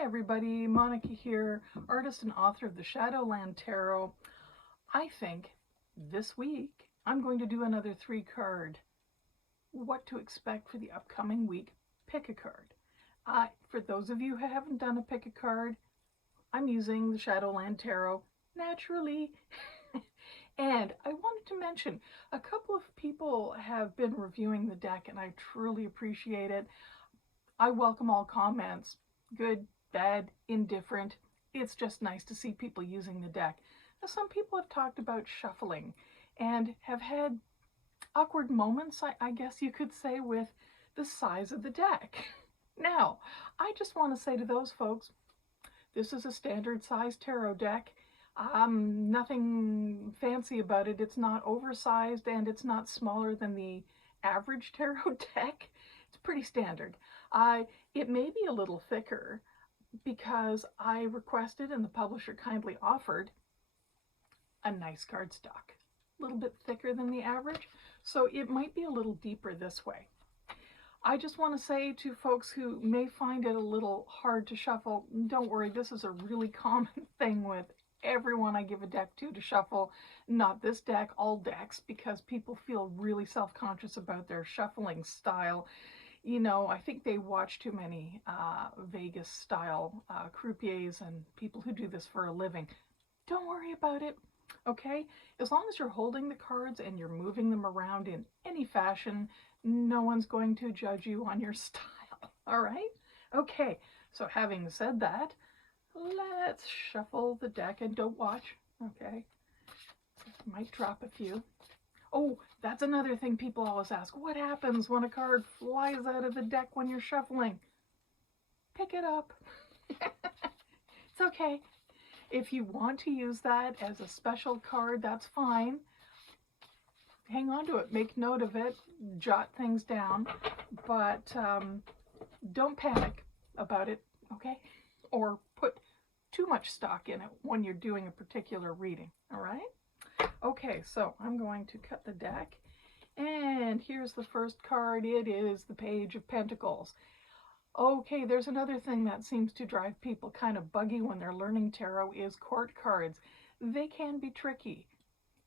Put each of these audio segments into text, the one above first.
Hi everybody, Monica here, artist and author of the Shadowland Tarot. I think this week I'm going to do another 3-card. What to expect for the upcoming week, pick a card. For those of you who haven't done a pick a card, I'm using the Shadowland Tarot naturally. And I wanted to mention, a couple of people have been reviewing the deck and I truly appreciate it. I welcome all comments, good, bad, indifferent. It's just nice to see people using the deck. Now, some people have talked about shuffling and have had awkward moments, I guess you could say, with the size of the deck. Now, I just want to say to those folks, this is a standard size tarot deck. Nothing fancy about it. It's not oversized and it's not smaller than the average tarot deck. It's pretty standard. It may be a little thicker because I requested and the publisher kindly offered a nice cardstock. A little bit thicker than the average, so it might be a little deeper this way. I just want to say to folks who may find it a little hard to shuffle, don't worry, this is a really common thing with everyone I give a deck to shuffle. Not this deck, all decks, because people feel really self-conscious about their shuffling style. You know, I think they watch too many Vegas style croupiers and people who do this for a living. Don't worry about it, okay? As long as you're holding the cards and you're moving them around in any fashion, no one's going to judge you on your style, all right? Okay, so having said that, let's shuffle the deck and don't watch, okay? Might drop a few. Oh, that's another thing people always ask. What happens when a card flies out of the deck when you're shuffling? Pick it up. It's okay. If you want to use that as a special card, that's fine. Hang on to it. Make note of it. Jot things down. But don't panic about it, okay? Or put too much stock in it when you're doing a particular reading, all right? Okay, so I'm going to cut the deck, and here's the first card. It is the Page of Pentacles. Okay, there's another thing that seems to drive people kind of buggy when they're learning tarot is court cards. They can be tricky.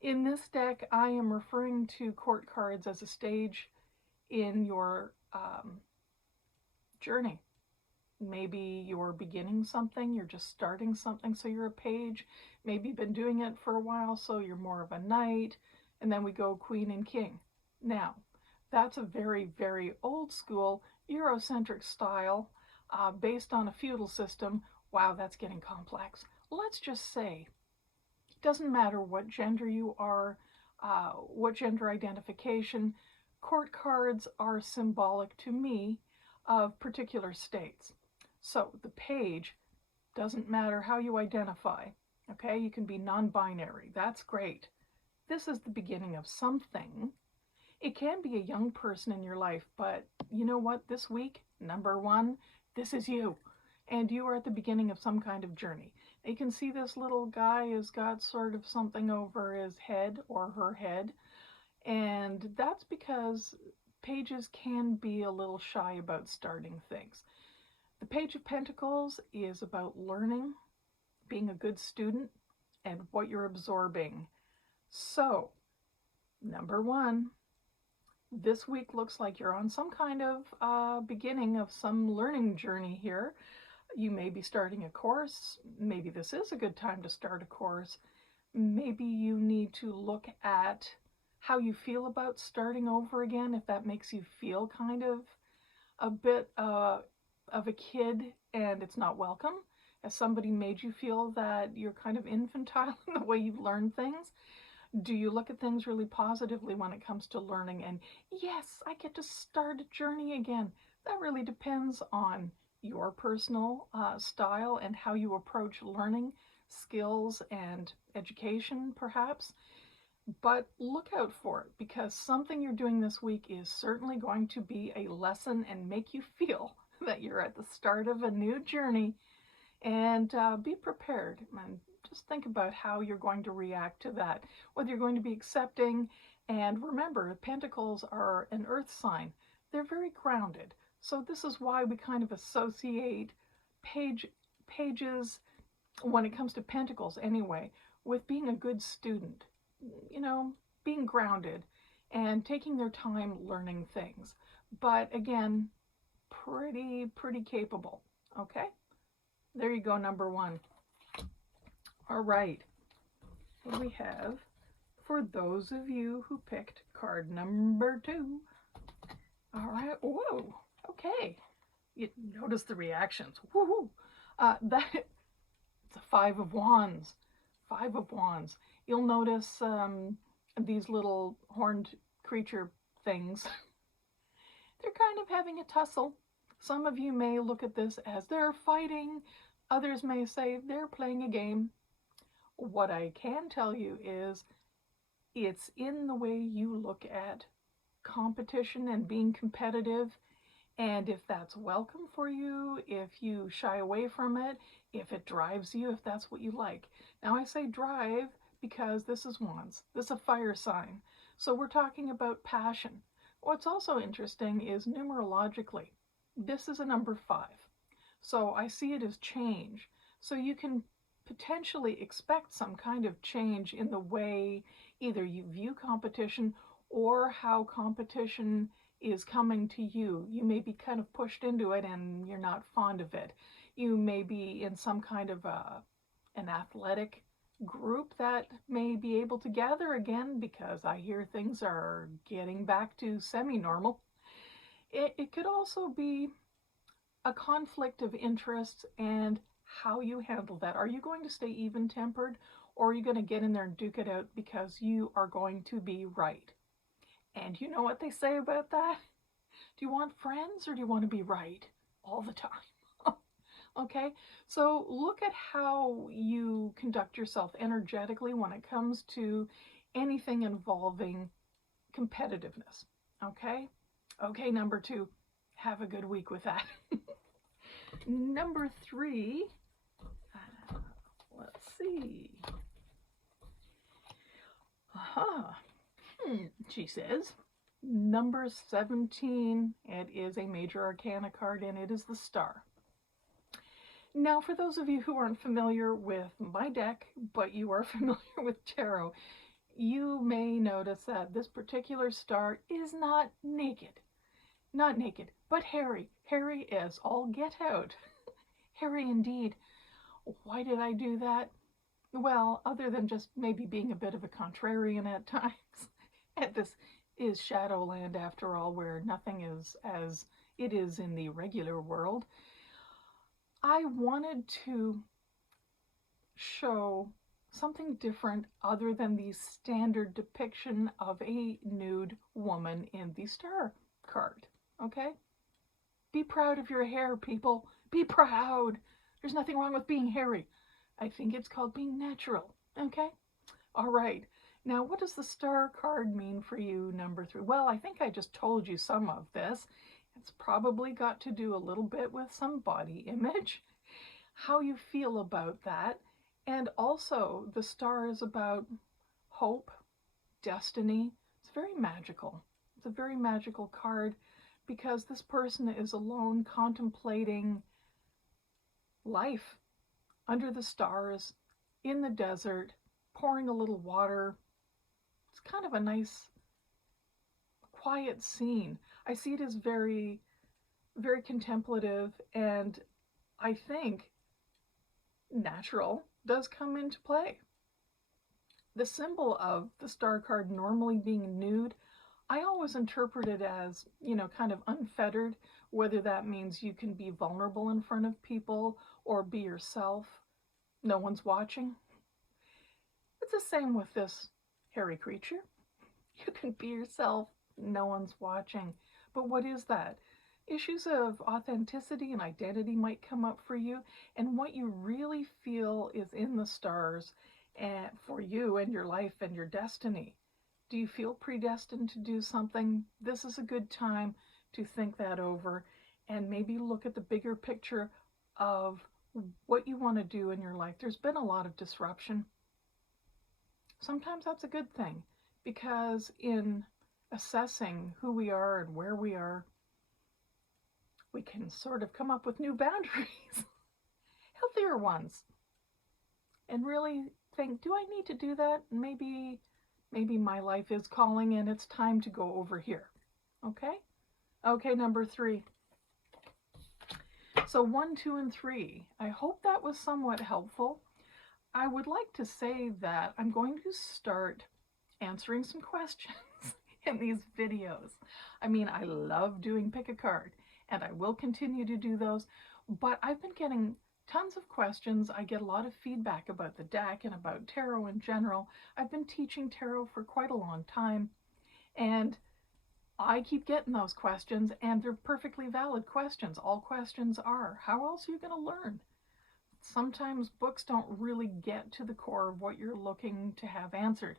In this deck, I am referring to court cards as a stage in your journey. Maybe you're beginning something, you're just starting something, so you're a page. Maybe you've been doing it for a while, so you're more of a knight. And then we go queen and king. Now, that's a very, very old school Eurocentric style based on a feudal system. Wow, that's getting complex. Let's just say, it doesn't matter what gender you are, what gender identification, court cards are symbolic to me of particular states. So the page doesn't matter how you identify, okay? You can be non-binary, that's great. This is the beginning of something. It can be a young person in your life, but you know what? This week, number one, this is you. And you are at the beginning of some kind of journey. You can see this little guy has got sort of something over his head or her head. And that's because pages can be a little shy about starting things. The Page of Pentacles is about learning, being a good student, and what you're absorbing. So, number one, this week looks like you're on some kind of beginning of some learning journey here. You may be starting a course. Maybe this is a good time to start a course. Maybe you need to look at how you feel about starting over again, if that makes you feel kind of a bit of a kid and it's not welcome. Has somebody made you feel that you're kind of infantile in the way you learn things? Do you look at things really positively when it comes to learning and yes, I get to start a journey again? That really depends on your personal style and how you approach learning, skills, and education perhaps. But look out for it, because something you're doing this week is certainly going to be a lesson and make you feel that you're at the start of a new journey. And be prepared and just think about how you're going to react to that, whether you're going to be accepting. And remember, Pentacles are an earth sign. They're very grounded. So this is why we kind of associate Page pages, when it comes to Pentacles anyway, with being a good student, you know, being grounded and taking their time learning things. But again, pretty capable. Okay? There you go, number one. All right. What do we have for those of you who picked card number 2? All right. Whoa. Okay. You notice the reactions. Woohoo. It's a 5 of Wands. 5 of Wands. You'll notice these little horned creature things. They're kind of having a tussle. Some of you may look at this as they're fighting. Others may say they're playing a game. What I can tell you is it's in the way you look at competition and being competitive. And if that's welcome for you, if you shy away from it, if it drives you, if that's what you like. Now I say drive because this is Wands. This is a fire sign. So we're talking about passion. What's also interesting is numerologically, this is a number 5. So I see it as change. So you can potentially expect some kind of change in the way either you view competition or how competition is coming to you. You may be kind of pushed into it and you're not fond of it. You may be in some kind of an athletic group that may be able to gather again, because I hear things are getting back to semi-normal. It could also be a conflict of interests and how you handle that. Are you going to stay even-tempered, or are you going to get in there and duke it out because you are going to be right? And you know what they say about that? Do you want friends, or do you want to be right all the time? Okay, so look at how you conduct yourself energetically when it comes to anything involving competitiveness. Okay? Okay, number 2, have a good week with that. Number 3, let's see. Aha. She says, number 17, it is a major arcana card, and it is the Star. Now, for those of you who aren't familiar with my deck, but you are familiar with tarot, you may notice that this particular star is not naked. Not naked, but hairy. Hairy is all get out. Hairy indeed. Why did I do that? Well, other than just maybe being a bit of a contrarian at times. And this is Shadowland, after all, where nothing is as it is in the regular world. I wanted to show something different other than the standard depiction of a nude woman in the Star card. Okay? Be proud of your hair, people. Be proud. There's nothing wrong with being hairy. I think it's called being natural. Okay? All right. Now, what does the Star card mean for you, number 3? Well, I think I just told you some of this. It's probably got to do a little bit with some body image, how you feel about that. And also, the Star is about hope, destiny. It's very magical. It's a very magical card because this person is alone contemplating life under the stars, in the desert, pouring a little water. It's kind of a nice, quiet scene. I see it as very, very contemplative, and I think natural does come into play. The symbol of the Star card normally being nude, I always interpret it as, you know, kind of unfettered, whether that means you can be vulnerable in front of people or be yourself. No one's watching. It's the same with this hairy creature. You can be yourself. No one's watching. But what is that? Issues of authenticity and identity might come up for you, and what you really feel is in the stars and for you and your life and your destiny. Do you feel predestined to do something? This is a good time to think that over and maybe look at the bigger picture of what you want to do in your life. There's been a lot of disruption. Sometimes that's a good thing, because in assessing who we are and where we are, we can sort of come up with new boundaries. Healthier other ones and really think, do I need to do that? Maybe my life is calling and it's time to go over here. Okay? Okay, number 3. So 1, 2, and 3. I hope that was somewhat helpful. I would like to say that I'm going to start answering some questions in these videos. I mean, I love doing pick a card, and I will continue to do those, but I've been getting tons of questions. I get a lot of feedback about the deck and about tarot in general. I've been teaching tarot for quite a long time, and I keep getting those questions, and they're perfectly valid questions. All questions are. How else are you going to learn? Sometimes books don't really get to the core of what you're looking to have answered.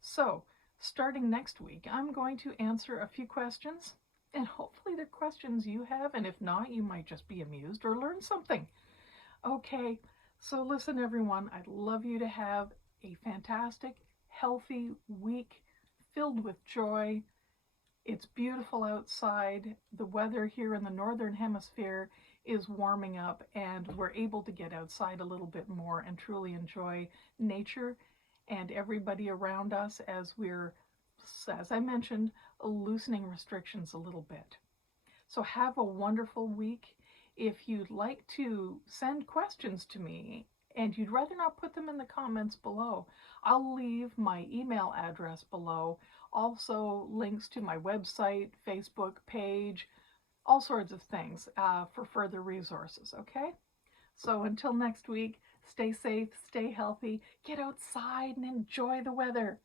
So, starting next week, I'm going to answer a few questions, and hopefully they're questions you have, and if not, you might just be amused or learn something. Okay, so listen, everyone, I'd love you to have a fantastic, healthy week filled with joy. It's beautiful outside. The weather here in the northern hemisphere is warming up, and we're able to get outside a little bit more and truly enjoy nature and everybody around us as we're, as I mentioned, loosening restrictions a little bit. So have a wonderful week. If you'd like to send questions to me and you'd rather not put them in the comments below, I'll leave my email address below. Also links to my website, Facebook page, all sorts of things for further resources, okay? So until next week, stay safe, stay healthy, get outside and enjoy the weather.